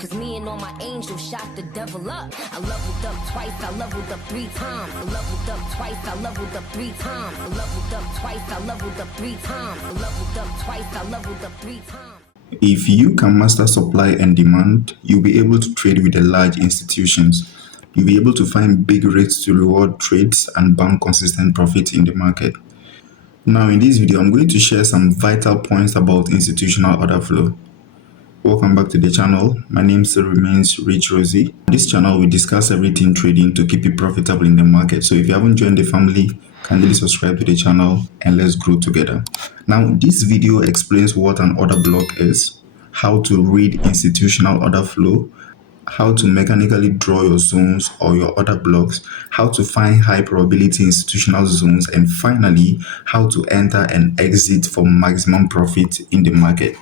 Cause me and all my angels shot the devil up. I leveled up twice, I leveled up 3 times. I leveled up twice, I leveled up 3 times. I leveled up twice, I leveled up 3 times. I leveled up twice, I leveled up 3 times. If you can master supply and demand, you'll be able to trade with the large institutions. You'll be able to find big rates to reward trades and bank consistent profits in the market. Now in this video, I'm going to share some vital points about institutional order flow. Welcome back to the channel. My name still remains Rich Rosie. This channel we discuss everything trading to keep you profitable in the market. So if you haven't joined the family, kindly subscribe to the channel and let's grow together. Now this video explains what an order block is, how to read institutional order flow, how to mechanically draw your zones or your order blocks, how to find high probability institutional zones, and finally how to enter and exit for maximum profit in the market.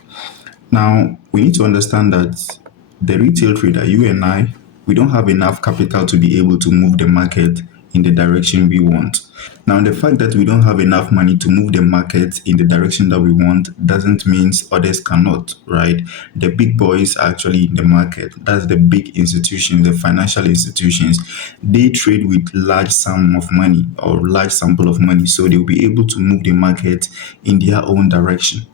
Now, we need to understand that the retail trader, you and I, we don't have enough capital to be able to move the market in the direction we want. Now, the fact that we don't have enough money to move the market in the direction that we want doesn't mean others cannot, right? The big boys are actually in the market. That's the big institutions, the financial institutions. They trade with large sum of money or large sample of money, so they'll be able to move the market in their own direction.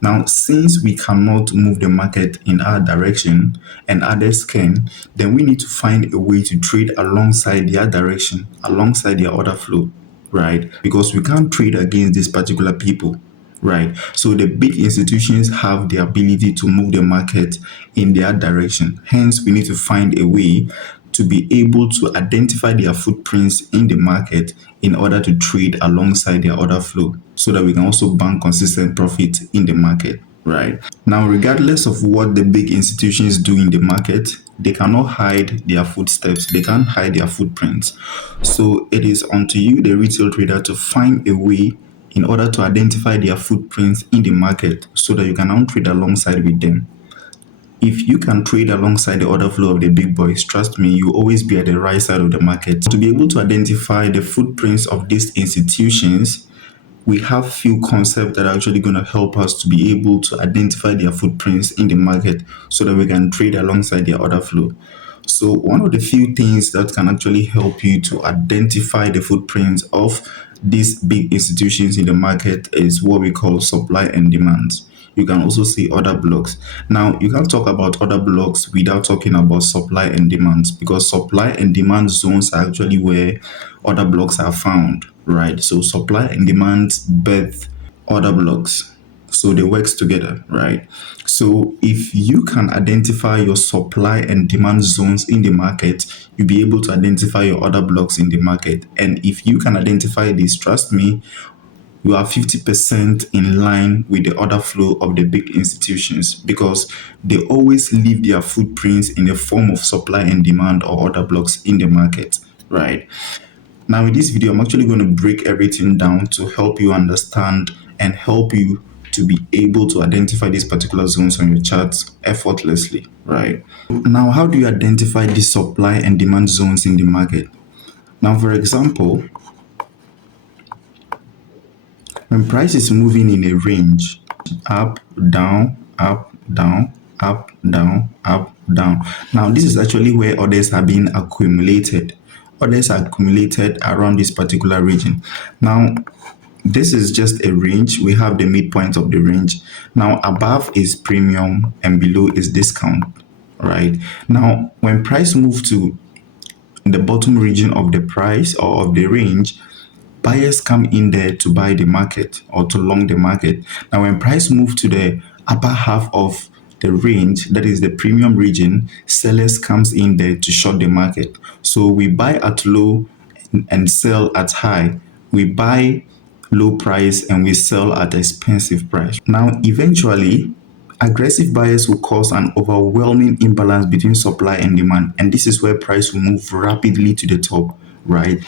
Now, since we cannot move the market in our direction and others can, then we need to find a way to trade alongside their direction, alongside their order flow, right? Because we can't trade against these particular people, right? So the big institutions have the ability to move the market in their direction. Hence, we need to find a way to be able to identify their footprints in the market in order to trade alongside their order flow so that we can also bank consistent profit in the market, right? Now, regardless of what the big institutions do in the market, they cannot hide their footsteps. They can't hide their footprints. So it is onto you, the retail trader, to find a way in order to identify their footprints in the market so that you can now trade alongside with them. If you can trade alongside the order flow of the big boys, trust me, you'll always be at the right side of the market. To be able to identify the footprints of these institutions, we have few concepts that are actually going to help us to be able to identify their footprints in the market so that we can trade alongside their order flow. So one of the few things that can actually help you to identify the footprints of these big institutions in the market is what we call supply and demand. You can also see order blocks. Now, you can't talk about order blocks without talking about supply and demand, because supply and demand zones are actually where order blocks are found, right? So supply and demand birth order blocks. So they work together, right? So if you can identify your supply and demand zones in the market, you'll be able to identify your order blocks in the market. And if you can identify this, trust me, you are 50% in line with the order flow of the big institutions, because they always leave their footprints in the form of supply and demand or order blocks in the market, right? Now, in this video, I'm actually going to break everything down to help you understand and help you to be able to identify these particular zones on your charts effortlessly, right? Now, how do you identify these supply and demand zones in the market? Now, for example, when price is moving in a range, up, down, up, down, up, down, up, down. Now, this is actually where orders are being accumulated. Orders are accumulated around this particular region. Now, this is just a range. We have the midpoint of the range. Now, above is premium and below is discount, right? Now, when price moves to the bottom region of the price or of the range, buyers come in there to buy the market or to long the market. Now, when price moves to the upper half of the range, that is the premium region, sellers comes in there to short the market. So we buy at low and sell at high. We buy low price and we sell at expensive price. Now, eventually, aggressive buyers will cause an overwhelming imbalance between supply and demand. And this is where price will move rapidly to the top, right?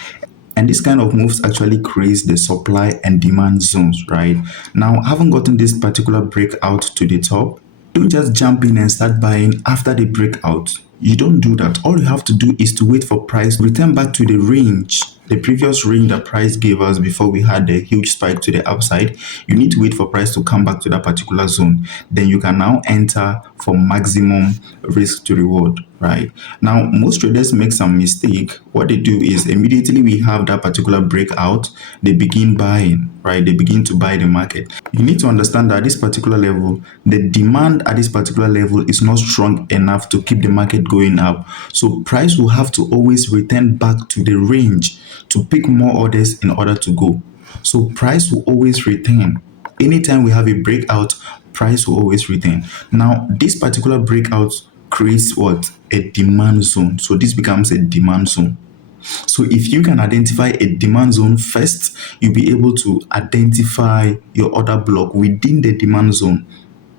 And this kind of moves actually creates the supply and demand zones, right? Now, having gotten this particular breakout to the top, don't just jump in and start buying after the breakout. You don't do that. All you have to do is to wait for price to return back to the range, the previous range that price gave us before we had the huge spike to the upside. You need to wait for price to come back to that particular zone. Then you can now enter for maximum risk to reward, right? Now, most traders make some mistake. What they do is immediately we have that particular breakout, they begin buying, right? They begin to buy the market. You need to understand that at this particular level, the demand at this particular level is not strong enough to keep the market going up. So price will have to always return back to the range to pick more orders in order to go. So price will always return. Anytime we have a breakout, price will always return. Now, this particular breakout creates what? A demand zone. So this becomes a demand zone. So if you can identify a demand zone first, you'll be able to identify your order block within the demand zone.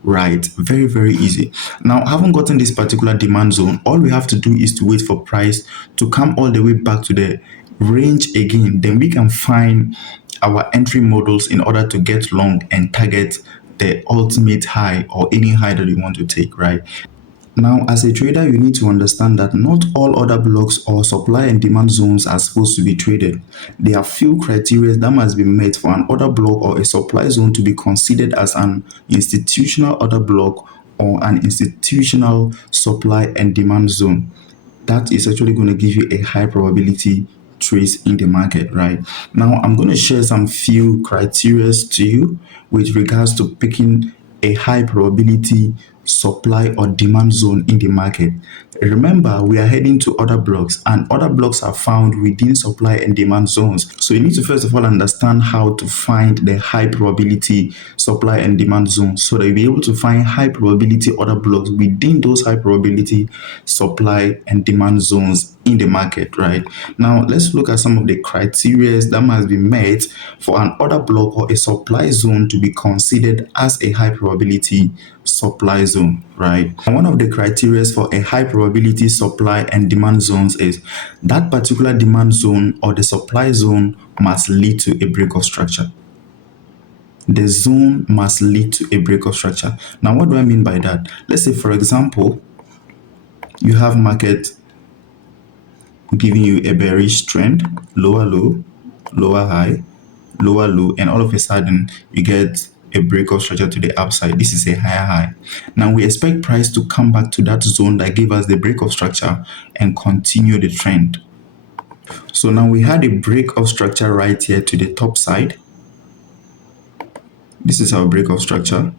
Right, very, very easy. Now, having gotten this particular demand zone, all we have to do is to wait for price to come all the way back to the range again. Then we can find our entry models in order to get long and target the ultimate high or any high that you want to take, right? Now, as a trader, you need to understand that not all order blocks or supply and demand zones are supposed to be traded. There are few criteria that must be met for an order block or a supply zone to be considered as an institutional order block or an institutional supply and demand zone. That is actually going to give you a high probability trades in the market, right? Now, I'm going to share some few criteria to you with regards to picking a high probability supply or demand zone in the market. Remember, we are heading to order blocks, and order blocks are found within supply and demand zones. So you need to first of all understand how to find the high probability supply and demand zones so that you'll be able to find high probability order blocks within those high probability supply and demand zones in the market, right? Now, let's look at some of the criteria that must be met for an order block or a supply zone to be considered as a high probability supply zone, right? And one of the criteria for a high probability supply and demand zones is that particular demand zone or the supply zone must lead to a break of structure. The zone must lead to a break of structure. Now, what do I mean by that? Let's say, for example, you have market giving you a bearish trend, lower low, lower high, lower low, and all of a sudden you get a break of structure to the upside. This is a higher high. Now we expect price to come back to that zone that gave us the break of structure and continue the trend. So now we had a break of structure right here to the top side. This is our break of structure.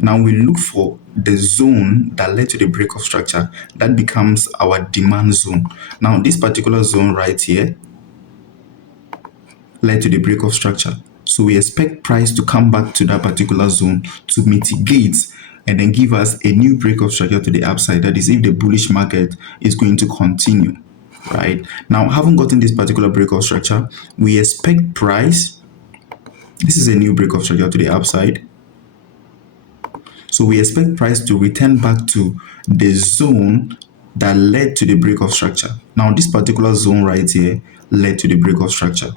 Now we look for the zone that led to the break of structure. That becomes our demand zone. Now this particular zone right here led to the break of structure. So we expect price to come back to that particular zone to mitigate and then give us a new break of structure to the upside. That is if the bullish market is going to continue, right? Now, having gotten this particular break of structure, we expect price. This is a new break of structure to the upside. So we expect price to return back to the zone that led to the break of structure. Now, this particular zone right here led to the break of structure.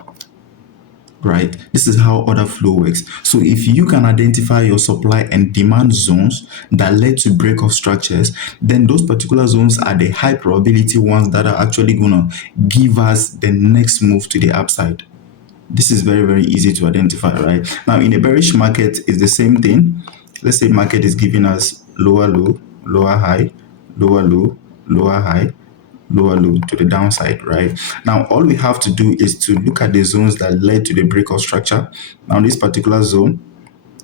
Right, this is how order flow works. So if you can identify your supply and demand zones that led to break of structures, then those particular zones are the high probability ones that are actually gonna give us the next move to the upside. This is very, very easy to identify, right? Now in a bearish market, it's the same thing. Let's say market is giving us lower low, lower high, lower low, lower high, lower low to the downside, right? Now all we have to do is to look at the zones that led to the break of structure. Now this particular zone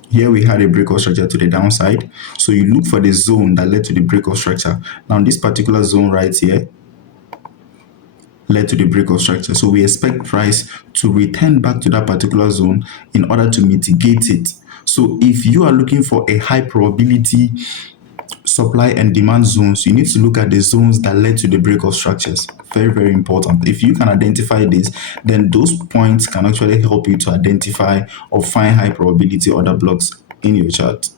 here, we had a break of structure to the downside, so you look for the zone that led to the break of structure. Now this particular zone right here led to the break of structure, so we expect price to return back to that particular zone in order to mitigate it. So if you are looking for a high probability supply and demand zones, you need to look at the zones that led to the break of structures. Very, very important. If you can identify this, then those points can actually help you to identify or find high probability order blocks in your chart.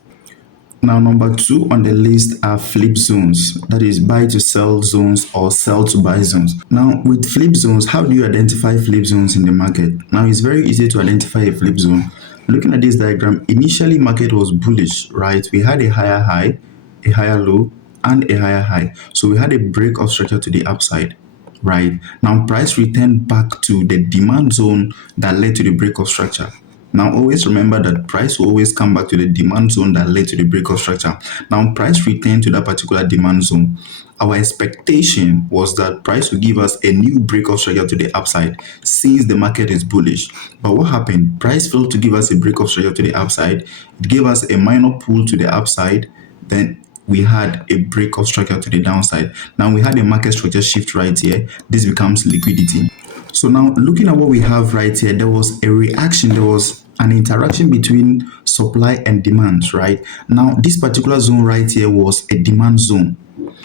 Now, number 2 on the list are flip zones. That is buy to sell zones or sell to buy zones. Now, with flip zones, how do you identify flip zones in the market? Now, it's very easy to identify a flip zone. Looking at this diagram, initially market was bullish, right? We had a higher high, a higher low, and a higher high. So we had a break of structure to the upside, right? Now price returned back to the demand zone that led to the break of structure. Now always remember that price will always come back to the demand zone that led to the break of structure. Now price returned to that particular demand zone. Our expectation was that price will give us a new break of structure to the upside since the market is bullish. But what happened? Price failed to give us a break of structure to the upside. It gave us a minor pull to the upside. Then we had a break of structure to the downside. Now we had a market structure shift right here. This becomes liquidity. So now looking at what we have right here, there was a reaction, there was an interaction between supply and demand, right? Now this particular zone right here was a demand zone.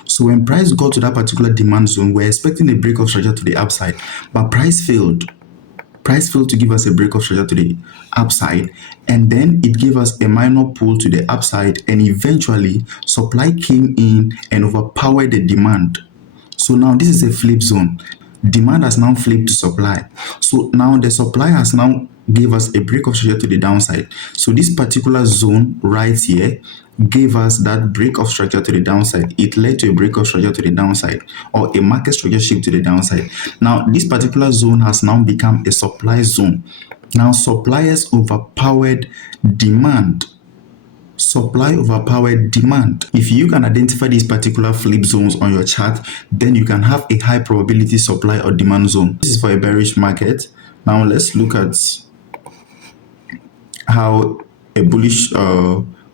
So when price got to that particular demand zone, we're expecting a break of structure to the upside, but price failed. Price failed to give us a break of structure to the upside, and then it gave us a minor pull to the upside, and eventually supply came in and overpowered the demand. So now this is a flip zone. Demand has now flipped to supply. So now the supply has now gave us a break of structure to the downside. So this particular zone right here gave us that break of structure to the downside. It led to a break of structure to the downside or a market structure shift to the downside. Now this particular zone has now become a supply zone. Now suppliers overpowered demand. Supply overpowered demand. If you can identify these particular flip zones on your chart, then you can have a high probability supply or demand zone. This is for a bearish market. Now let's look at how a bullish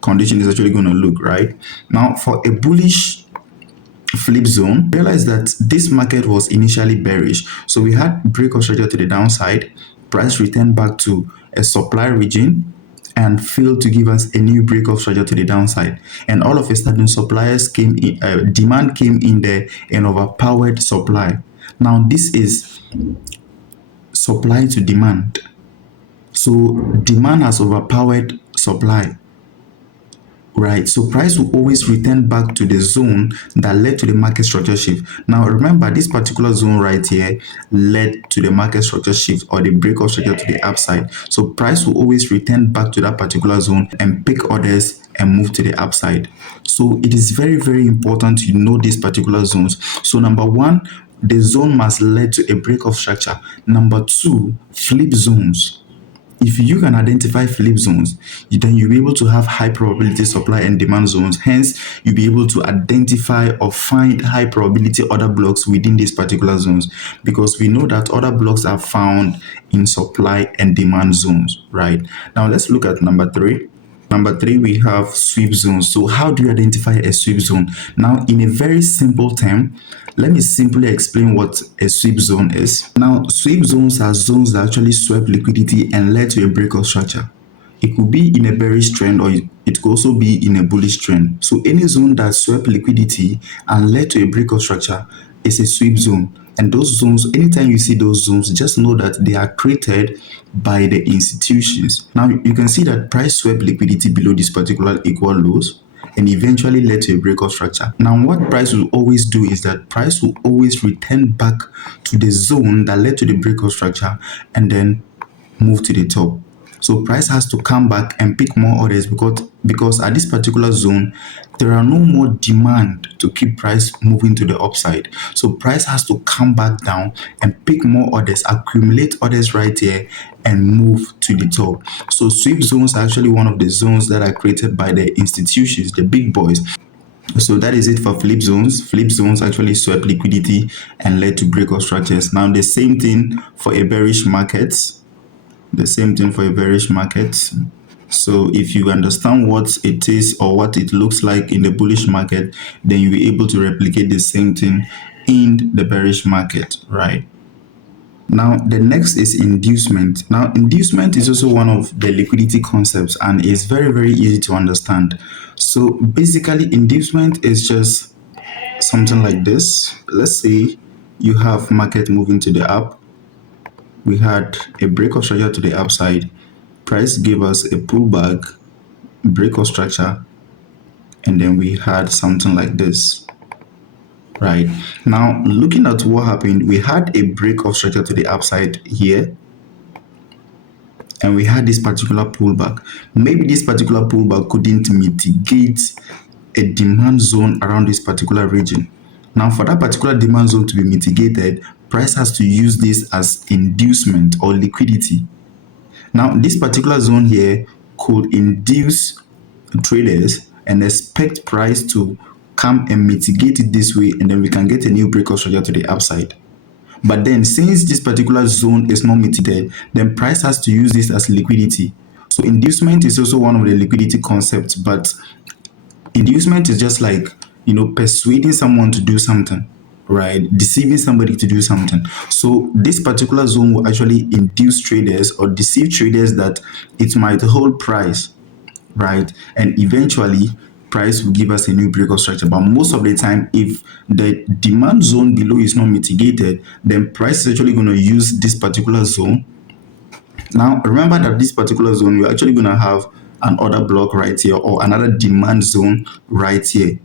condition is actually going to look, right? Now for a bullish flip zone, realize that this market was initially bearish. So we had break of structure to the downside, price returned back to a supply region and failed to give us a new break of structure to the downside. And all of a sudden, suppliers came in, demand came in there and overpowered supply. Now this is supply to demand. So demand has overpowered supply. Right, so price will always return back to the zone that led to the market structure shift. Now remember, this particular zone right here led to the market structure shift or the break of structure to the upside. So price will always return back to that particular zone and pick orders and move to the upside. So it is very, very important to know these particular zones. So number one, the zone must lead to a break of structure. Number two, flip zones. If you can identify flip zones, then you'll be able to have high probability supply and demand zones. Hence, you'll be able to identify or find high probability order blocks within these particular zones, because we know that order blocks are found in supply and demand zones, right? Now, let's look at number three. Number three, we have sweep zones. So how do you identify a sweep zone? Now, in a very simple term, let me simply explain what a sweep zone is. Now, sweep zones are zones that actually swept liquidity and led to a break of structure. It could be in a bearish trend or it could also be in a bullish trend. So any zone that swept liquidity and led to a break of structure is a sweep zone. And those zones, anytime you see those zones, just know that they are created by the institutions. Now, you can see that price swept liquidity below this particular equal lows and eventually led to a break of structure. Now, what price will always do is that price will always return back to the zone that led to the break of structure and then move to the top. So price has to come back and pick more orders because at this particular zone, there are no more demand to keep price moving to the upside. So price has to come back down and pick more orders, accumulate orders right here and move to the top. So sweep zones are actually one of the zones that are created by the institutions, the big boys. So that is it for flip zones. Flip zones actually swept liquidity and led to break of structures. Now the same thing for a bearish market. The same thing for a bearish market. So if you understand what it is or what it looks like in the bullish market, then you'll be able to replicate the same thing in the bearish market, right? Now, the next is inducement. Now, inducement is also one of the liquidity concepts and is very, very easy to understand. So basically, inducement is just something like this. Let's say you have market moving to the up. We had a break of structure to the upside. Price gave us a pullback, break of structure, and then we had something like this. Right now, looking at what happened, we had a break of structure to the upside here, and we had this particular pullback. Maybe this particular pullback couldn't mitigate a demand zone around this particular region. Now, for that particular demand zone to be mitigated, price has to use this as inducement or liquidity. Now, this particular zone here could induce traders and expect price to come and mitigate it this way, and then we can get a new breakout structure to the upside. But then, since this particular zone is not mitigated, then price has to use this as liquidity. So inducement is also one of the liquidity concepts, but inducement is just like, persuading someone to do something, right? Deceiving somebody to do something. So this particular zone will actually induce traders or deceive traders that it might hold price, right? And eventually price will give us a new breakout structure. But most of the time, if the demand zone below is not mitigated, then price is actually going to use this particular zone. Now, remember that this particular zone, you're actually going to have an order block right here or another demand zone right here,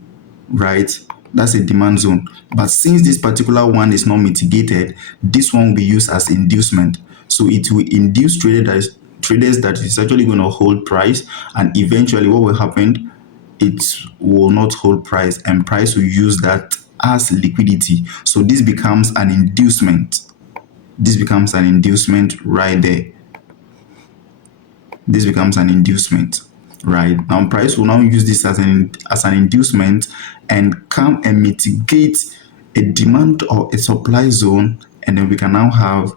right? That's a demand zone. But since this particular one is not mitigated, this one will be used as inducement. So it will induce traders that is actually going to hold price, and eventually what will happen, it will not hold price, and price will use that as liquidity. So this becomes an inducement. This becomes an inducement right there. This becomes an inducement, right? Now price will now use this as an inducement and come and mitigate a demand or a supply zone, and then we can now have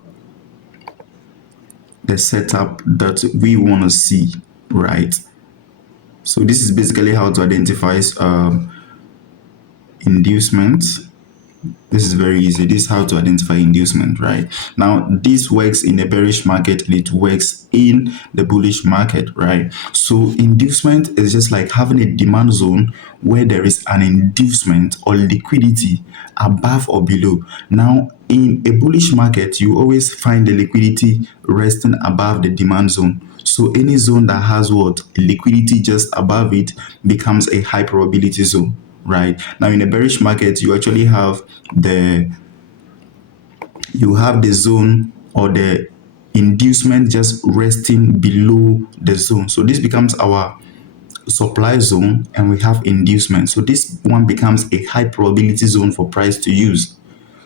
the setup that we want to see, right? So this is basically how to identify inducement. This is very easy. This is how to identify inducement, right? Now, this works in a bearish market and it works in the bullish market, right? So inducement is just like having a demand zone where there is an inducement or liquidity above or below. Now, in a bullish market, you always find the liquidity resting above the demand zone. So any zone that has what? Liquidity just above it becomes a high probability zone. Right now, in a bearish market, you actually have the zone or the inducement just resting below the zone. So this becomes our supply zone, and we have inducement. So this one becomes a high probability zone for price to use.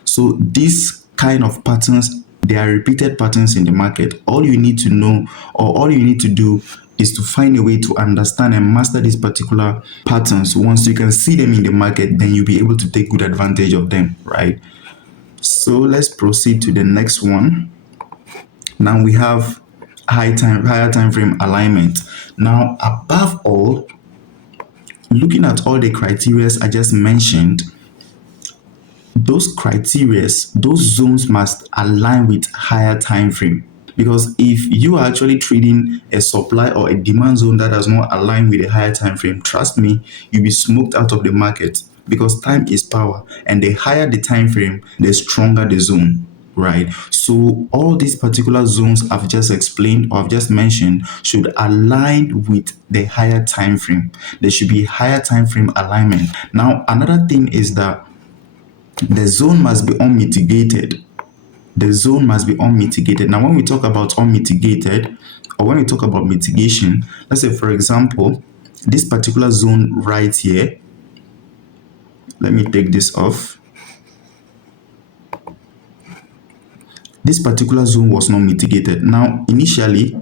So these kind of patterns, they are repeated patterns in the market. All you need to know, or all you need to do, is to find a way to understand and master these particular patterns. Once you can see them in the market, then you'll be able to take good advantage of them, right? So let's proceed to the next one. Now we have higher time frame alignment. Now, above all, looking at all the criteria I just mentioned, those criteria, those zones must align with higher time frame. Because if you are actually trading a supply or a demand zone that does not align with a higher time frame, trust me, you'll be smoked out of the market, because time is power, and the higher the time frame, the stronger the zone, right? So all these particular zones I've just explained or I've just mentioned should align with the higher time frame. There should be higher time frame alignment. Now, another thing is that the zone must be unmitigated. The zone must be unmitigated. Now, when we talk about unmitigated, or when we talk about mitigation, let's say, for example, this particular zone right here, let me take this off. This particular zone was not mitigated. Now, initially,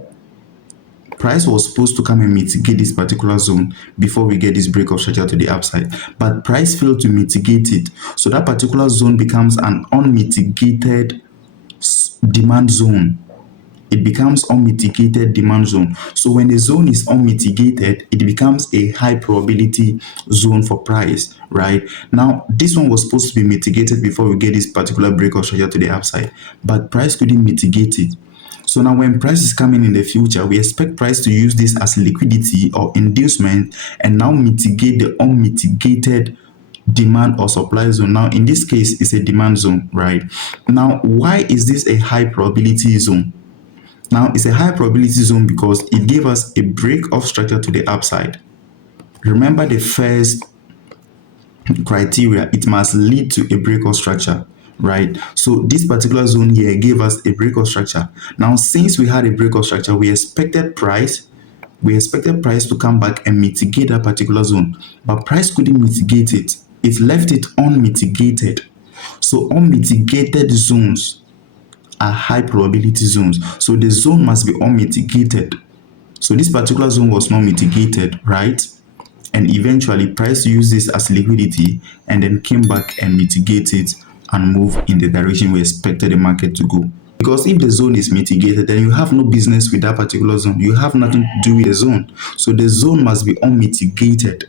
price was supposed to come and mitigate this particular zone before we get this breakout structure to the upside, but price failed to mitigate it. So that particular zone becomes an unmitigated demand zone. It becomes unmitigated demand zone. So when the zone is unmitigated, it becomes a high probability zone for price, right? Now, this one was supposed to be mitigated before we get this particular breakout structure to the upside, but price couldn't mitigate it. So now when price is coming in the future, we expect price to use this as liquidity or inducement and now mitigate the unmitigated demand or supply zone. Now, in this case, it's a demand zone, right? Now, why is this a high probability zone? Now, it's a high probability zone because it gave us a break of structure to the upside. Remember the first criteria, it must lead to a break of structure, right? So this particular zone here gave us a break of structure. Now, since we had a break of structure, we expected price We expected price to come back and mitigate that particular zone, but price couldn't mitigate it. It left it unmitigated. So unmitigated zones are high probability zones. So the zone must be unmitigated. So this particular zone was not mitigated, right? And eventually price used this as liquidity and then came back and mitigate it and move in the direction we expected the market to go. Because if the zone is mitigated, then you have no business with that particular zone. You have nothing to do with the zone. So the zone must be unmitigated,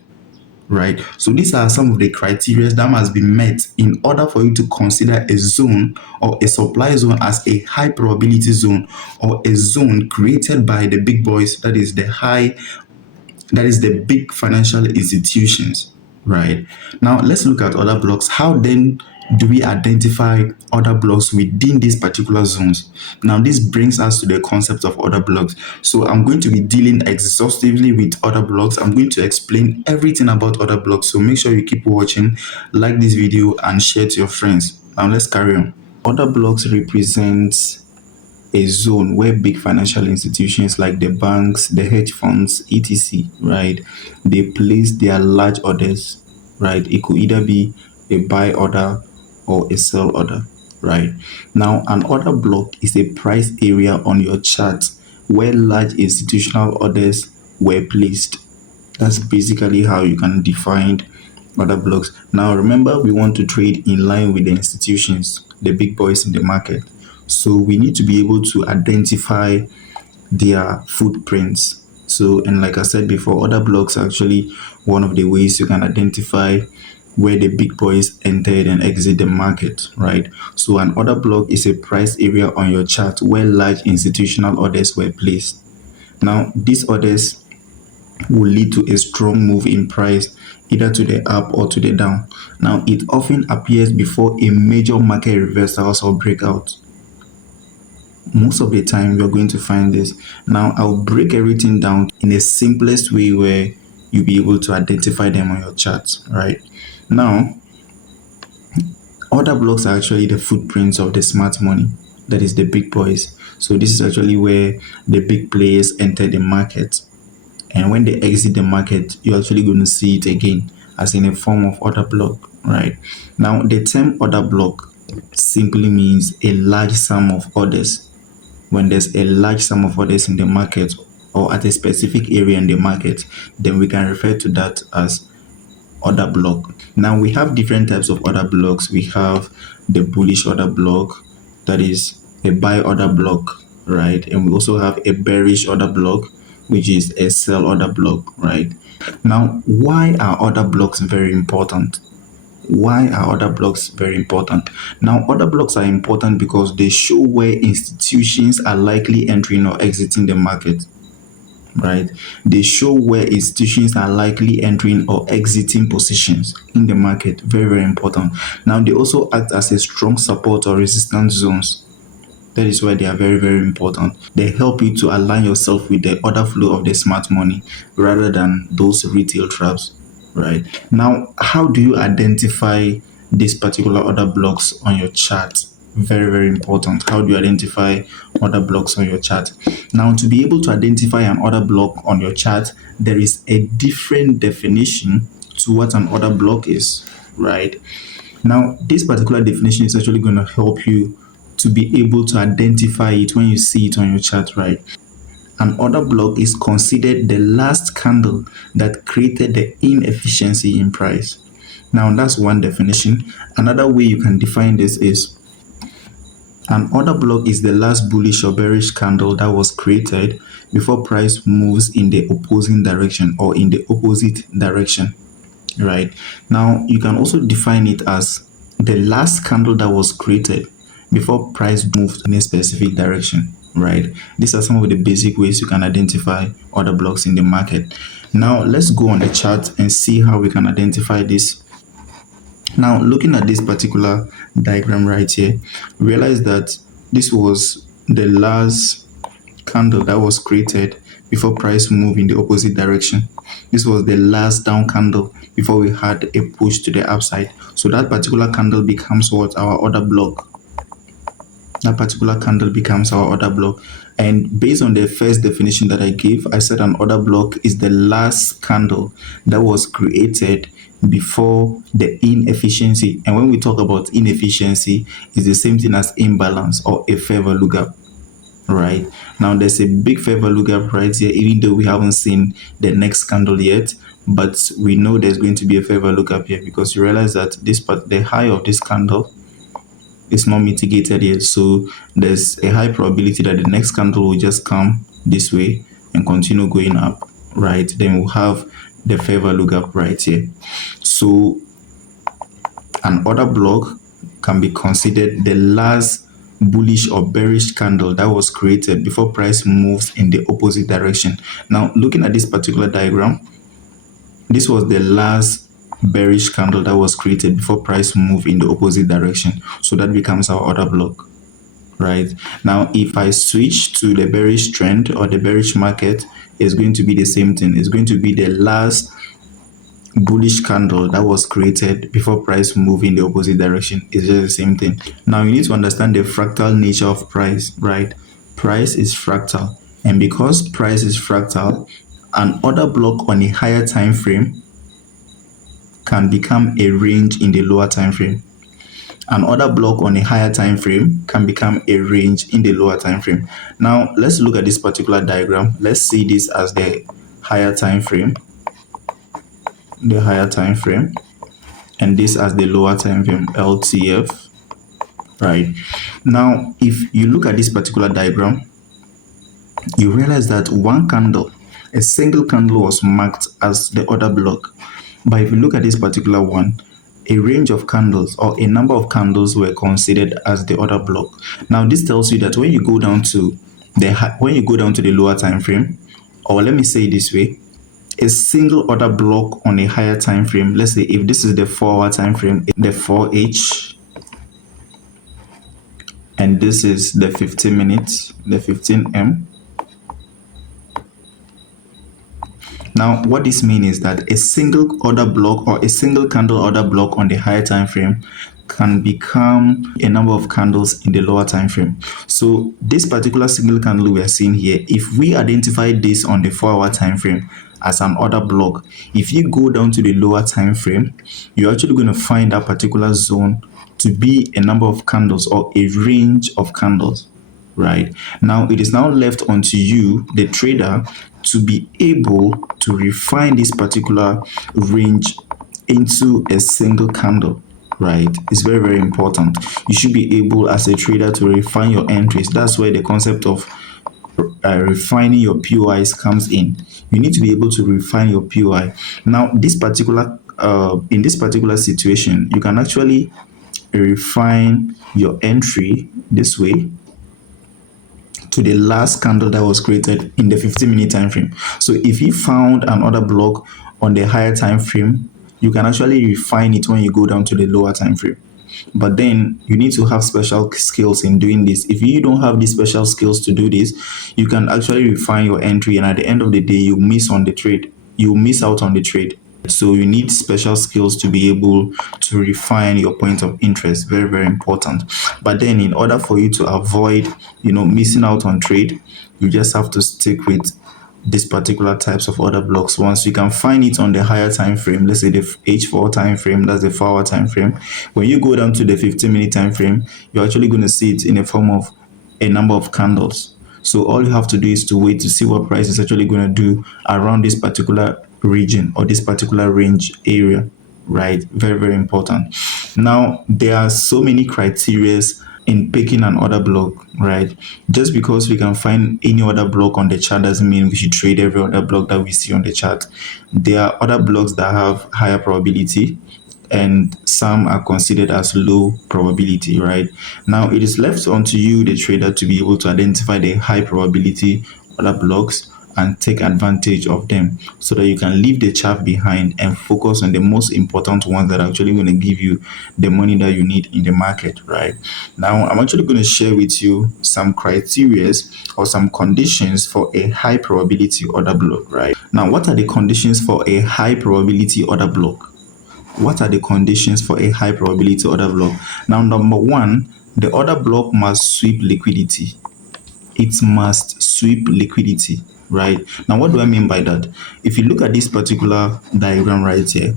right? So these are some of the criteria that must be met in order for you to consider a zone or a supply zone as a high probability zone or a zone created by the big boys, that is the big financial institutions, right? Now let's look at other blocks. How then do we identify other blocks within these particular zones? Now this brings us to the concept of other blocks. So I'm going to be dealing exhaustively with other blocks. I'm going to explain everything about other blocks. So make sure you keep watching, like this video and share to your friends. Now let's carry on. Other blocks represent a zone where big financial institutions like the banks, the hedge funds, etc., right, they place their large orders, right? It could either be a buy order or a sell order, right? Now, an order block is a price area on your chart where large institutional orders were placed. That's basically how you can define other blocks. Now, remember, we want to trade in line with the institutions, the big boys in the market. So we need to be able to identify their footprints. So, and like I said before, order blocks are actually one of the ways you can identify where the big boys entered and exit the market, right? So an order block is a price area on your chart where large institutional orders were placed. Now, these orders will lead to a strong move in price, either to the up or to the down. Now, it often appears before a major market reversals or breakout. Most of the time, you're going to find this. Now, I'll break everything down in the simplest way where you'll be able to identify them on your chart, right? Now, order blocks are actually the footprints of the smart money, that is the big boys. So this is actually where the big players enter the market. And when they exit the market, you're actually going to see it again as in a form of order block, right? Now, the term order block simply means a large sum of orders. When there's a large sum of orders in the market or at a specific area in the market, then we can refer to that as order block. Now, we have different types of order blocks. We have the bullish order block, that is a buy order block, right? And we also have a bearish order block, which is a sell order block, right? Now, why are order blocks very important? Why are order blocks very important? Now, order blocks are important because they show where institutions are likely entering or exiting the market, right? They show where institutions are likely entering or exiting positions in the market. Very, very important. Now, they also act as a strong support or resistance zones. That is why they are very, very important. They help you to align yourself with the order flow of the smart money rather than those retail traps, right? Now, how do you identify these particular order blocks on your chart? Very, very important. How do you identify order blocks on your chart? Now, to be able to identify an order block on your chart, there is a different definition to what an order block is, right? Now, this particular definition is actually going to help you to be able to identify it when you see it on your chart, right? An order block is considered the last candle that created the inefficiency in price. Now, that's one definition. Another way you can define this is an order block is the last bullish or bearish candle that was created before price moves in the opposing direction or in the opposite direction, right? Now, you can also define it as the last candle that was created before price moved in a specific direction, right? These are some of the basic ways you can identify order blocks in the market. Now, let's go on the chart and see how we can identify this. Now, looking at this particular diagram right here, realize that this was the last candle that was created before price moved in the opposite direction. This was the last down candle before we had a push to the upside. So that particular candle becomes what? Our order block. That particular candle becomes our order block. And based on the first definition that I gave, I said an order block is the last candle that was created before the inefficiency. And when we talk about inefficiency, it's the same thing as imbalance or a fair value gap. Right now, there's a big fair value gap right here, even though we haven't seen the next candle yet, but we know there's going to be a fair value gap here because you realize that the high of this candle is not mitigated yet, so there's a high probability that the next candle will just come this way and continue going up, right? Then we'll have the fair value gap right here. So an order block can be considered the last bullish or bearish candle that was created before price moves in the opposite direction. Now, looking at this particular diagram, this was the last bearish candle that was created before price moved in the opposite direction. So that becomes our order block. Right now, if I switch to the bearish trend or the bearish market, it's going to be the same thing. It's going to be the last bullish candle that was created before price move in the opposite direction. It's just the same thing. Now you need to understand the fractal nature of price, right? Price is fractal, and because price is fractal, an order block on a higher time frame can become a range in the lower time frame. An order block on a higher time frame can become a range in the lower time frame. Now let's look at this particular diagram. Let's see this as the higher time frame, and this as the lower time frame, LTF. Right now, if you look at this particular diagram, you realize that one candle, a single candle, was marked as the order block. But if you look at this particular one, a range of candles or a number of candles were considered as the order block. Now this tells you that when you go down to the lower time frame, or let me say it this way, a single order block on a higher time frame, let's say if this is the 4-hour time frame, the 4H, and this is the 15 minutes, the 15M. Now what this means is that a single order block or a single candle order block on the higher time frame can become a number of candles in the lower time frame. So this particular single candle we are seeing here, if we identify this on the 4-hour time frame as an order block, if you go down to the lower time frame, you're actually going to find that particular zone to be a number of candles or a range of candles. Right now, it is now left onto you, the trader, to be able to refine this particular range into a single candle. Right, it's very, very important. You should be able as a trader to refine your entries. That's where the concept of refining your POIs comes in. You need to be able to refine your POI. Now in this particular situation, you can actually refine your entry this way to the last candle that was created in the 15-minute time frame. So if you found an order block on the higher time frame, you can actually refine it when you go down to the lower time frame. But then you need to have special skills in doing this. If you don't have these special skills to do this, you can actually refine your entry, and at the end of the day, you miss out on the trade. So you need special skills to be able to refine your point of interest. Very, very important. But then in order for you to avoid, missing out on trade, you just have to stick with these particular types of order blocks. Once you can find it on the higher time frame, let's say the H4 time frame, that's the 4-hour time frame. When you go down to the 15-minute time frame, you're actually going to see it in the form of a number of candles. So all you have to do is to wait to see what price is actually going to do around this particular region or this particular range area. Right, very, very important. Now there are so many criteria in picking an order block. Right, just because we can find any other block on the chart doesn't mean we should trade every other block that we see on the chart. There are other blocks that have higher probability and some are considered as low probability. Right now, it is left onto you, the trader, to be able to identify the high probability order blocks and take advantage of them so that you can leave the chaff behind and focus on the most important ones that are actually going to give you the money that you need in the market. Right now, I'm actually going to share with you some criteria or some conditions for a high probability order block. Right now, what are the conditions for a high probability order block? What are the conditions for a high probability order block? Now, number one, the order block must sweep liquidity. It must sweep liquidity, right? Now, what do I mean by that? If you look at this particular diagram right here,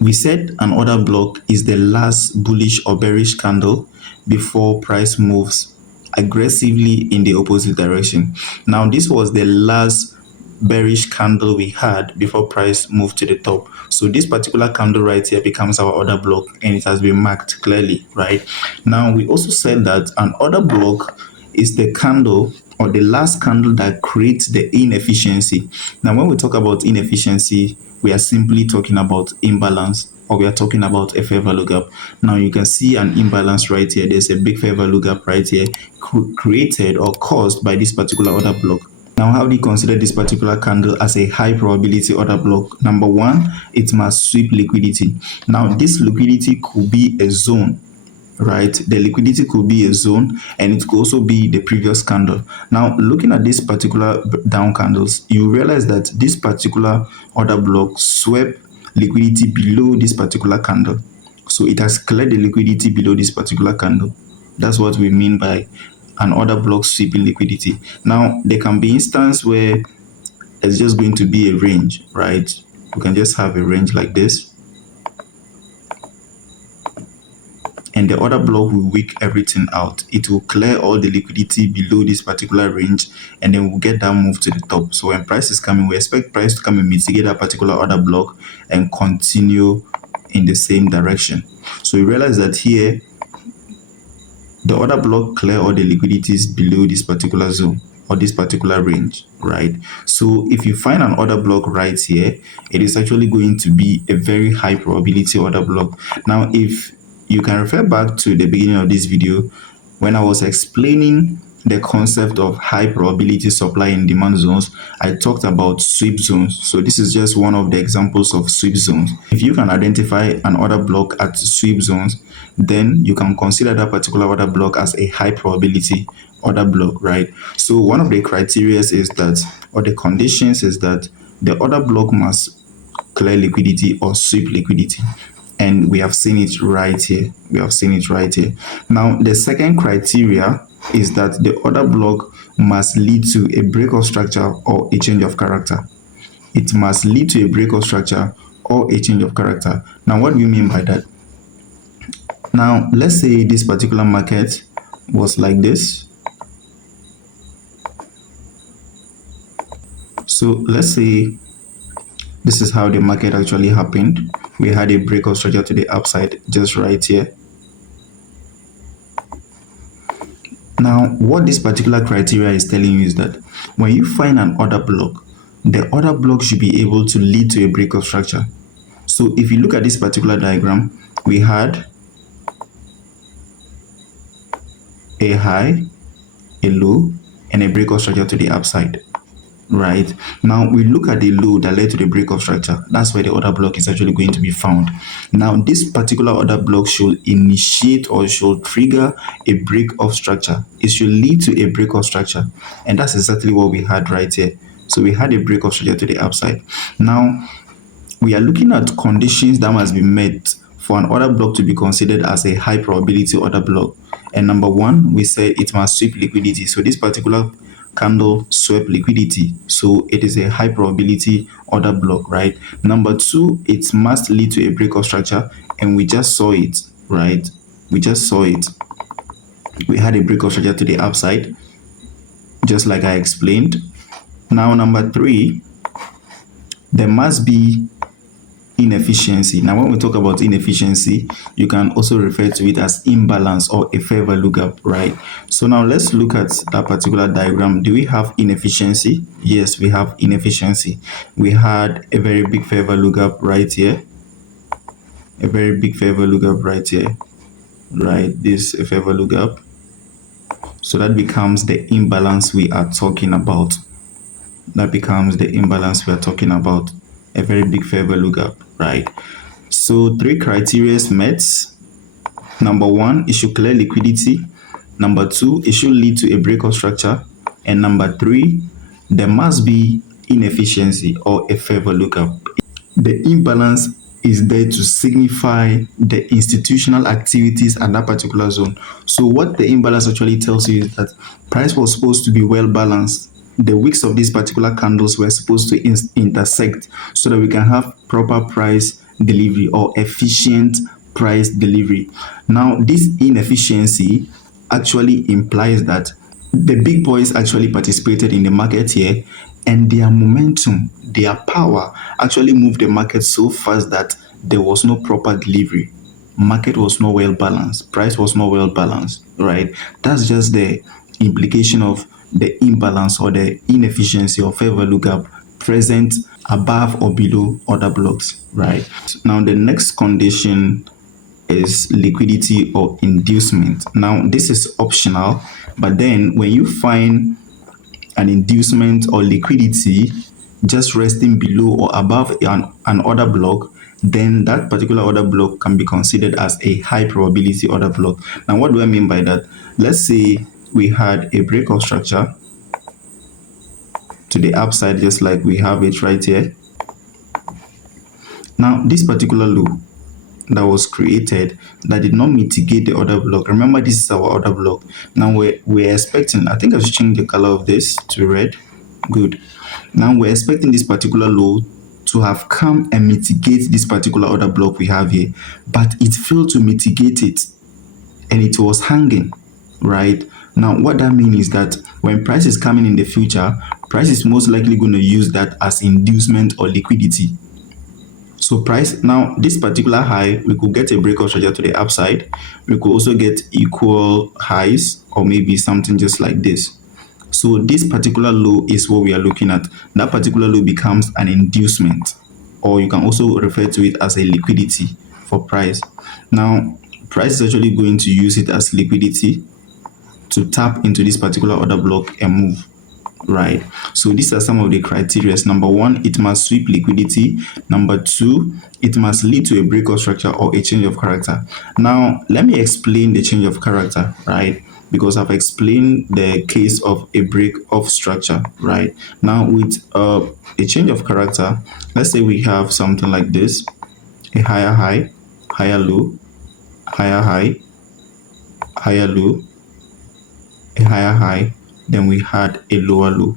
we said an order block is the last bullish or bearish candle before price moves aggressively in the opposite direction. Now, this was the last bearish candle we had before price moved to the top. So this particular candle right here becomes our order block, and it has been marked clearly, right? Now, we also said that an order block is the candle or the last candle that creates the inefficiency. Now, when we talk about inefficiency, we are simply talking about imbalance, or we are talking about a fair value gap. Now, you can see an imbalance right here. There's a big fair value gap right here created or caused by this particular order block. Now, how do you consider this particular candle as a high probability order block? Number one, it must sweep liquidity. Now, this liquidity could be a zone, right? The liquidity could be a zone, and it could also be the previous candle. Now, looking at this particular down candles, you realize that this particular order block swept liquidity below this particular candle. So it has cleared the liquidity below this particular candle. That's what we mean by an order block sweeping liquidity. Now, there can be instances where it's just going to be a range, right? We can just have a range like this, and the order block will wick everything out. It will clear all the liquidity below this particular range, and then we'll get that move to the top. So when price is coming, we expect price to come and mitigate that particular order block and continue in the same direction. So you realize that here, the order block clear all the liquidities below this particular zone or this particular range, right? So if you find an order block right here, it is actually going to be a very high probability order block. Now, if you can refer back to the beginning of this video when I was explaining the concept of high probability supply and demand zones, I talked about sweep zones. So this is just one of the examples of sweep zones. If you can identify an order block at sweep zones, then you can consider that particular order block as a high probability order block, right? So one of the criteria is that, or the conditions is that, the order block must clear liquidity or sweep liquidity. And we have seen it right here. We have seen it right here. Now, the second criteria is that the order block must lead to a break of structure or a change of character. It must lead to a break of structure or a change of character. Now, what do you mean by that? Now, let's say this particular market was like this. So let's say this is how the market actually happened. We had a break of structure to the upside just right here. Now, what this particular criteria is telling you is that when you find an order block, the order block should be able to lead to a break of structure. So if you look at this particular diagram, we had a high, a low, and a break of structure to the upside. Right now, we look at the low that led to the break of structure. That's where the order block is actually going to be found. Now, this particular order block should initiate or should trigger a break of structure. It should lead to a break of structure, and that's exactly what we had right here. So we had a break of structure to the upside. Now, we are looking at conditions that must be met for an order block to be considered as a high probability order block. And number one, we said it must sweep liquidity. So this particular candle swept liquidity, so it is a high probability order block, right? Number two, it must lead to a break of structure, and we just saw it, right? We just saw it. We had a break of structure to the upside, just like I explained. Now, number three, there must be inefficiency. Now, when we talk about inefficiency, you can also refer to it as imbalance or a fair value gap, right? So now let's look at that particular diagram. Do we have inefficiency? Yes, we have inefficiency. We had a very big fair value gap right here. A very big fair value gap right here, right? This a fair value gap. So that becomes the imbalance we are talking about. That becomes the imbalance we are talking about. A very big fair value gap, right? So three criteria met. Number one, it should clear liquidity. Number two, it should lead to a break of structure. And number three, there must be inefficiency or a fair value gap. The imbalance is there to signify the institutional activities at that particular zone. So what the imbalance actually tells you is that price was supposed to be well balanced. The wicks of these particular candles were supposed to intersect so that we can have proper price delivery or efficient price delivery. Now, this inefficiency actually implies that the big boys actually participated in the market here, and their momentum, their power actually moved the market so fast that there was no proper delivery. Market was not well balanced, price was not well balanced, right? That's just the implication of the imbalance or the inefficiency of fair value gap present above or below other blocks, right? Now the next condition is liquidity or inducement. Now this is optional, but then when you find an inducement or liquidity just resting below or above an order block, then that particular order block can be considered as a high probability order block. Now, what do I mean by that? Let's say we had a breakout structure to the upside, just like we have it right here. Now, this particular low that was created that did not mitigate the order block. Remember, this is our order block. Now we're expecting, I think I should change the color of this to red. Good. Now we're expecting this particular low to have come and mitigate this particular order block we have here, but it failed to mitigate it and it was hanging, right? Now what that means is that when price is coming in the future, price is most likely going to use that as inducement or liquidity. So price, now this particular high, we could get a breakout structure to the upside. We could also get equal highs or maybe something just like this. So this particular low is what we are looking at. That particular low becomes an inducement, or you can also refer to it as a liquidity for price. Now price is actually going to use it as liquidity to tap into this particular order block and move, right? So these are some of the criteria. Number one, it must sweep liquidity. Number two, it must lead to a breakout structure or a change of character. Now let me explain the change of character, right? Because I've explained the case of a break of structure, right? Now with a change of character, let's say we have something like this: a higher high, higher low, higher high, higher low, a higher high, then we had a lower low.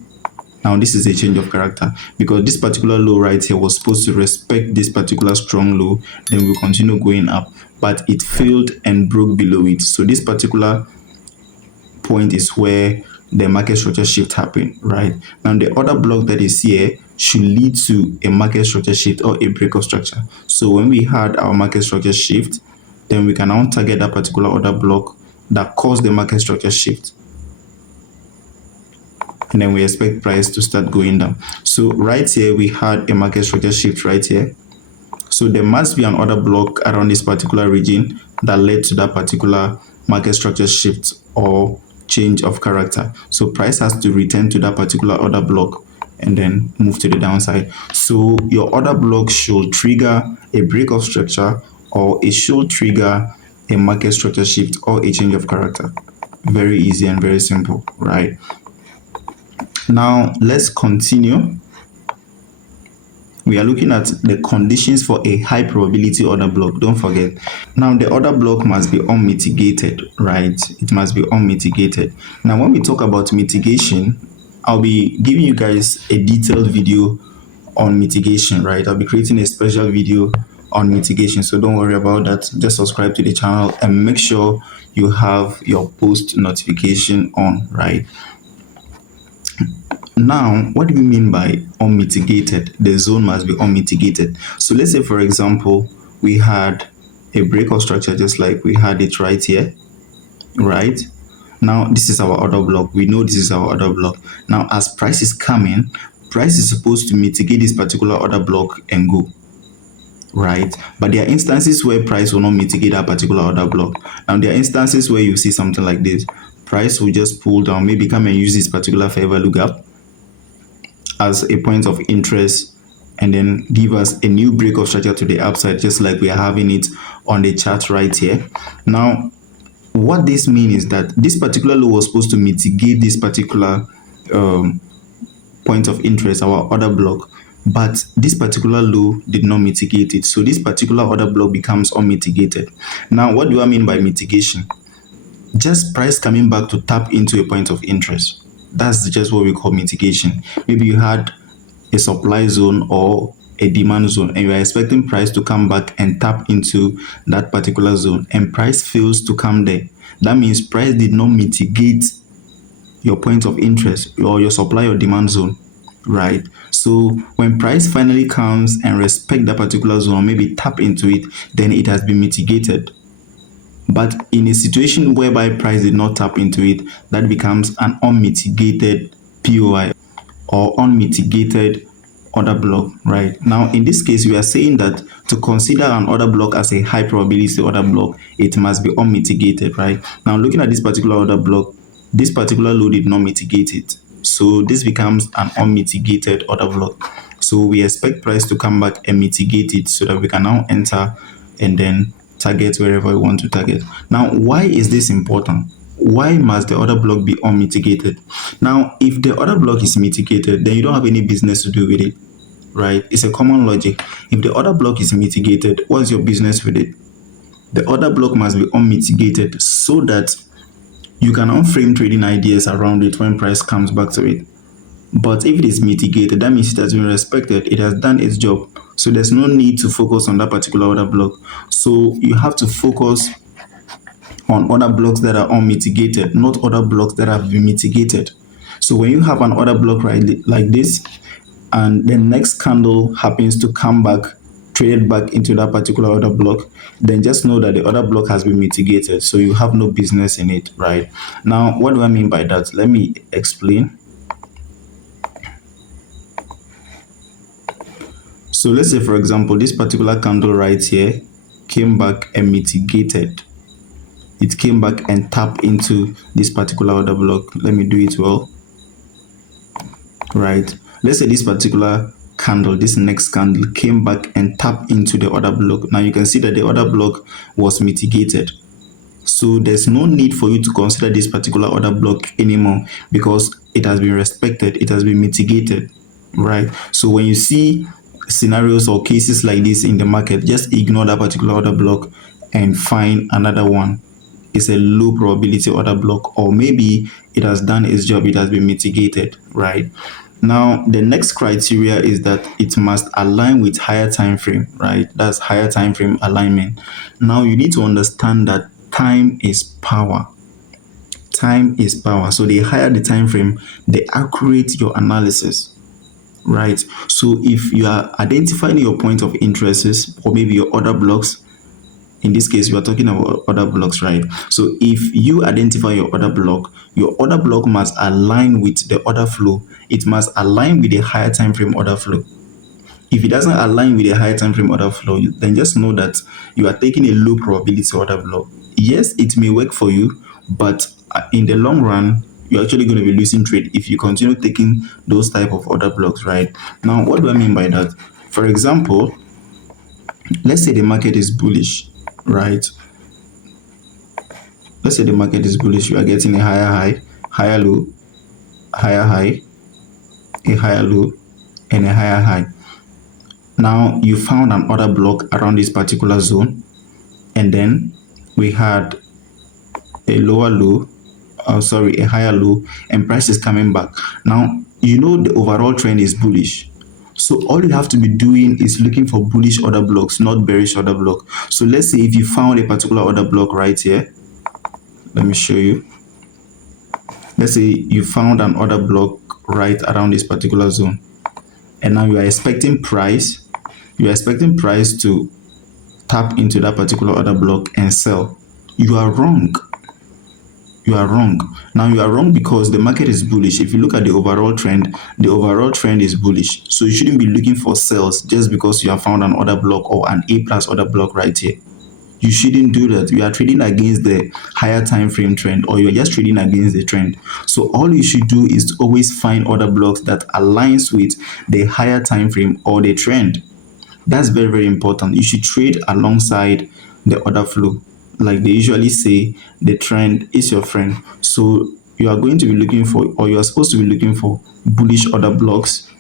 Now this is a change of character because this particular low right here was supposed to respect this particular strong low, then we'll continue going up, but it failed and broke below it. So this particular point is where the market structure shift happened, right? Now the order block that is here should lead to a market structure shift or a breakout structure. So when we had our market structure shift, then we can now target that particular order block that caused the market structure shift, and then we expect price to start going down. So right here we had a market structure shift right here. So there must be an order block around this particular region that led to that particular market structure shift or change of character. So price has to return to that particular order block and then move to the downside. So your order block should trigger a break of structure, or it should trigger a market structure shift or a change of character. Very easy and very simple, right? Now let's continue. We are looking at the conditions for a high probability order block. Don't forget. Now the order block must be unmitigated, right? It must be unmitigated. Now when we talk about mitigation, I'll be giving you guys a detailed video on mitigation, right? I'll be creating a special video on mitigation, so don't worry about that. Just subscribe to the channel and make sure you have your post notification on, right? Now, what do we mean by unmitigated? The zone must be unmitigated. So let's say, for example, we had a breakout structure just like we had it right here, right? Now, this is our order block. We know this is our order block. Now, as price is coming, price is supposed to mitigate this particular order block and go, right? But there are instances where price will not mitigate that particular order block. Now, there are instances where you see something like this. Price will just pull down, maybe come and use this particular fair value gap as a point of interest and then give us a new break of structure to the upside, just like we are having it on the chart right here. Now what this means is that this particular low was supposed to mitigate this particular point of interest, our order block, but this particular low did not mitigate it. So this particular order block becomes unmitigated. Now, what do I mean by mitigation? Just price coming back to tap into a point of interest. That's just what we call mitigation. Maybe you had a supply zone or a demand zone and you are expecting price to come back and tap into that particular zone, and price fails to come there. That means price did not mitigate your point of interest or your supply or demand zone, right? So when price finally comes and respect that particular zone, maybe tap into it, then it has been mitigated. But in a situation whereby price did not tap into it, that becomes an unmitigated POI or unmitigated order block, right? Now, in this case, we are saying that to consider an order block as a high probability order block, it must be unmitigated, right? Now, looking at this particular order block, this particular low did not mitigate it. So this becomes an unmitigated order block. So we expect price to come back and mitigate it so that we can now enter and then target wherever we want to target. Now, why is this important? Why must the order block be unmitigated? Now, if the order block is mitigated, then you don't have any business to do with it, right? It's a common logic. If the order block is mitigated, what's your business with it? The order block must be unmitigated so that you can unframe trading ideas around it when price comes back to it. But if it is mitigated, that means it has been respected, it has done its job. So there's no need to focus on that particular order block. So you have to focus on other blocks that are unmitigated, not other blocks that have been mitigated. So when you have an order block right like this, and the next candle happens to come back, traded back into that particular order block, then just know that the order block has been mitigated. So you have no business in it, right? Now, what do I mean by that? Let me explain. So let's say, for example, this particular candle right here came back and mitigated. It came back and tapped into this particular order block. Let me do it well. Right. Let's say this particular candle, this next candle came back and tapped into the order block. Now you can see that the order block was mitigated. So there's no need for you to consider this particular order block anymore because it has been respected, it has been mitigated, right? So when you see scenarios or cases like this in the market, just ignore that particular order block and find another one. It's a low probability order block, or maybe it has done its job, it has been mitigated, right? Now, the next criteria is that it must align with higher time frame, right? That's higher time frame alignment. Now, you need to understand that time is power. Time is power. So the higher the time frame, the accurate your analysis, right? So if you are identifying your point of interest or maybe your order blocks, in this case, we are talking about order blocks, right? So if you identify your order block must align with the order flow. It must align with the higher time frame order flow. If it doesn't align with the higher time frame order flow, then just know that you are taking a low probability order block. Yes, it may work for you, but in the long run, you're actually going to be losing trade if you continue taking those type of order blocks, right? Now, what do I mean by that? For example, let's say the market is bullish, right? Let's say the market is bullish. You are getting a higher high, higher low, higher high, a higher low, and a higher high. Now you found an order block around this particular zone, and then we had a lower low, a higher low, and price is coming back. Now you know the overall trend is bullish. So all you have to be doing is looking for bullish order blocks, not bearish order block. So let's say if you found a particular order block right here, let me show you. Let's say you found an order block right around this particular zone, and now you are expecting price to tap into that particular order block and sell. You are wrong. You are wrong. Now you are wrong because the market is bullish. If you look at the overall trend is bullish. So you shouldn't be looking for sales just because you have found an order block or an A plus order block right here. You shouldn't do that. You are trading against the higher time frame trend, or you're just trading against the trend. So all you should do is to always find order blocks that aligns with the higher time frame or the trend. That's very, very important. You should trade alongside the order flow. Like they usually say, the trend is your friend. So you are going to be looking for, or you are supposed to be looking for bullish order blocks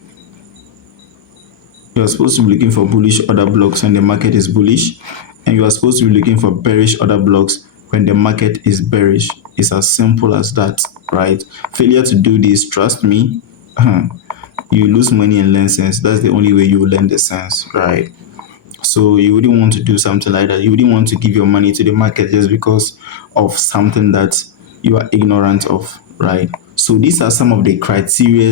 You are supposed to be looking for bullish order blocks when the market is bullish, and you are supposed to be looking for bearish order blocks when the market is bearish. It's as simple as that, right? Failure to do this, trust me, you lose money and learn sense. That's the only way you will learn the sense, right? So you wouldn't want to do something like that. You wouldn't want to give your money to the market just because of something that you are ignorant of, right? So these are some of the criteria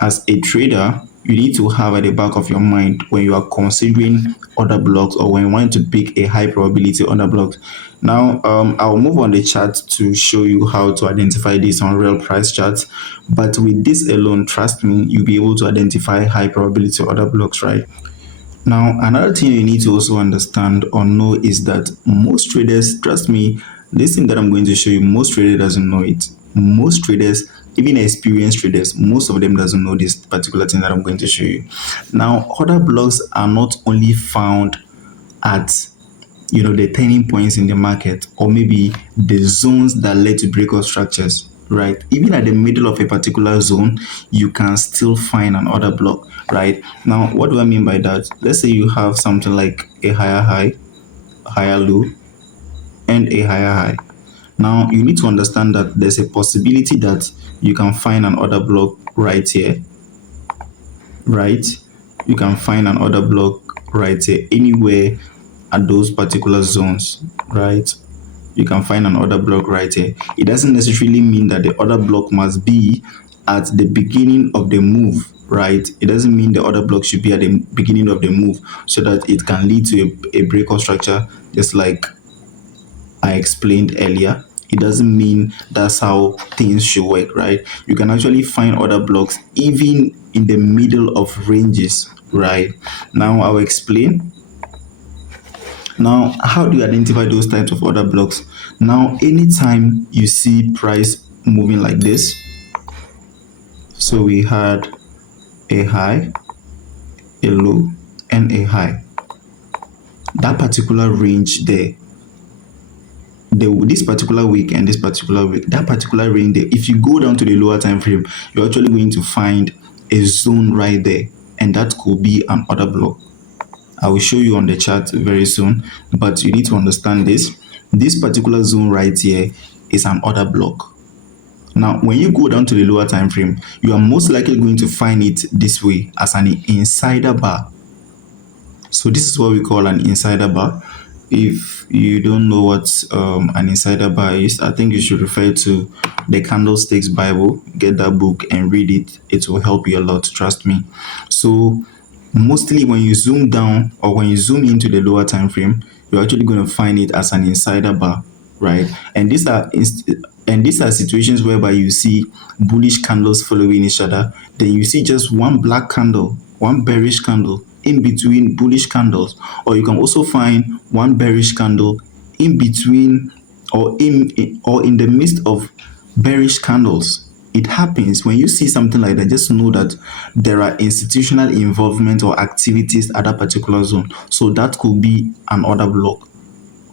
as a trader you need to have at the back of your mind when you are considering order blocks or when you want to pick a high probability order blocks. Now, I'll move on the chart to show you how to identify this on real price charts. But with this alone, trust me, you'll be able to identify high probability order blocks, right? Now, another thing you need to also understand or know is that most traders, trust me, this thing that I'm going to show you, most traders doesn't know it. Most traders, even experienced traders, most of them doesn't know this particular thing that I'm going to show you. Now, order blocks are not only found at the turning points in the market, or maybe the zones that led to breakout structures, right? Even at the middle of a particular zone, you can still find an order block, right? Now, what do I mean by that? Let's say you have something like a higher high, higher low, and a higher high. Now, you need to understand that there's a possibility that you can find an order block right here, right? You can find an order block right here, anywhere at those particular zones, right? You can find an order block right here. It doesn't necessarily mean that the order block must be at the beginning of the move, right? It doesn't mean the order block should be at the beginning of the move so that it can lead to a breakout structure, just like I explained earlier. It doesn't mean that's how things should work, right? You can actually find order blocks even in the middle of ranges, right? Now I'll explain. Now, how do you identify those types of order blocks? Now, anytime you see price moving like this, so we had a high, a low, and a high. That particular range there, this particular week and this particular week, that particular range there, if you go down to the lower time frame, you're actually going to find a zone right there, and that could be an order block. I will show you on the chart very soon, but you need to understand this. This particular zone right here is an order block. Now, when you go down to the lower time frame, you are most likely going to find it this way as an insider bar. So this is what we call an insider bar. If you don't know what an insider bar is, I think you should refer to the Candlesticks Bible. Get that book and read it. It will help you a lot, trust me. So mostly when you zoom down or when you zoom into the lower time frame, you're actually going to find it as an insider bar, right? And these are situations whereby you see bullish candles following each other. Then you see just one black candle, one bearish candle in between bullish candles, or you can also find one bearish candle in between or in the midst of bearish candles. It happens. When you see something like that, just know that there are institutional involvement or activities at that particular zone. So that could be an order block,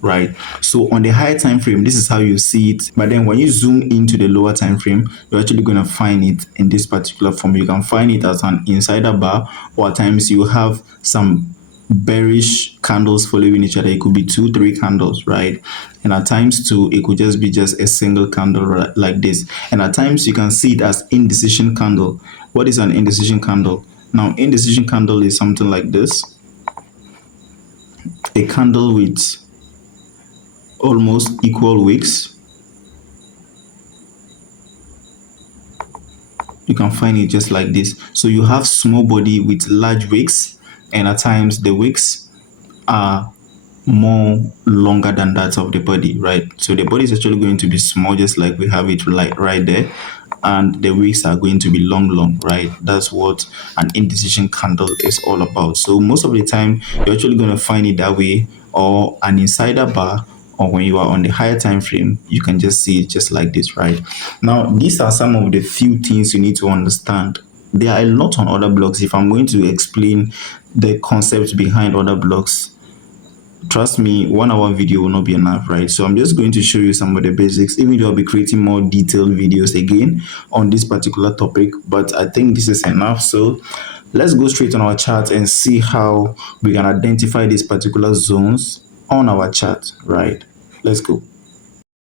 right? So on the higher time frame, this is how you see it. But then when you zoom into the lower time frame, you're actually going to find it in this particular form. You can find it as an insider bar, or at times you have some bearish candles following each other. It could be 2-3 candles, right? And at times too, it could just be just a single candle like this. And at times you can see it as indecision candle. What is an indecision candle? Now, indecision candle is something like this: a candle with almost equal wicks. You can find it just like this. So you have small body with large wicks, and at times the wicks are more longer than that of the body, right? So the body is actually going to be small, just like we have it like right there, and the wicks are going to be long, right? That's what an indecision candle is all about. So most of the time you're actually going to find it that way, or an insider bar, or when you are on the higher time frame, you can just see it just like this, right? Now, these are some of the few things you need to understand. There are a lot on order blocks. If I'm going to explain the concepts behind order blocks, trust me, 1 hour video will not be enough, right? So I'm just going to show you some of the basics, even though I'll be creating more detailed videos again on this particular topic, but I think this is enough. So Let's go straight on our chart and see how we can identify these particular zones on our chart, right? Let's go.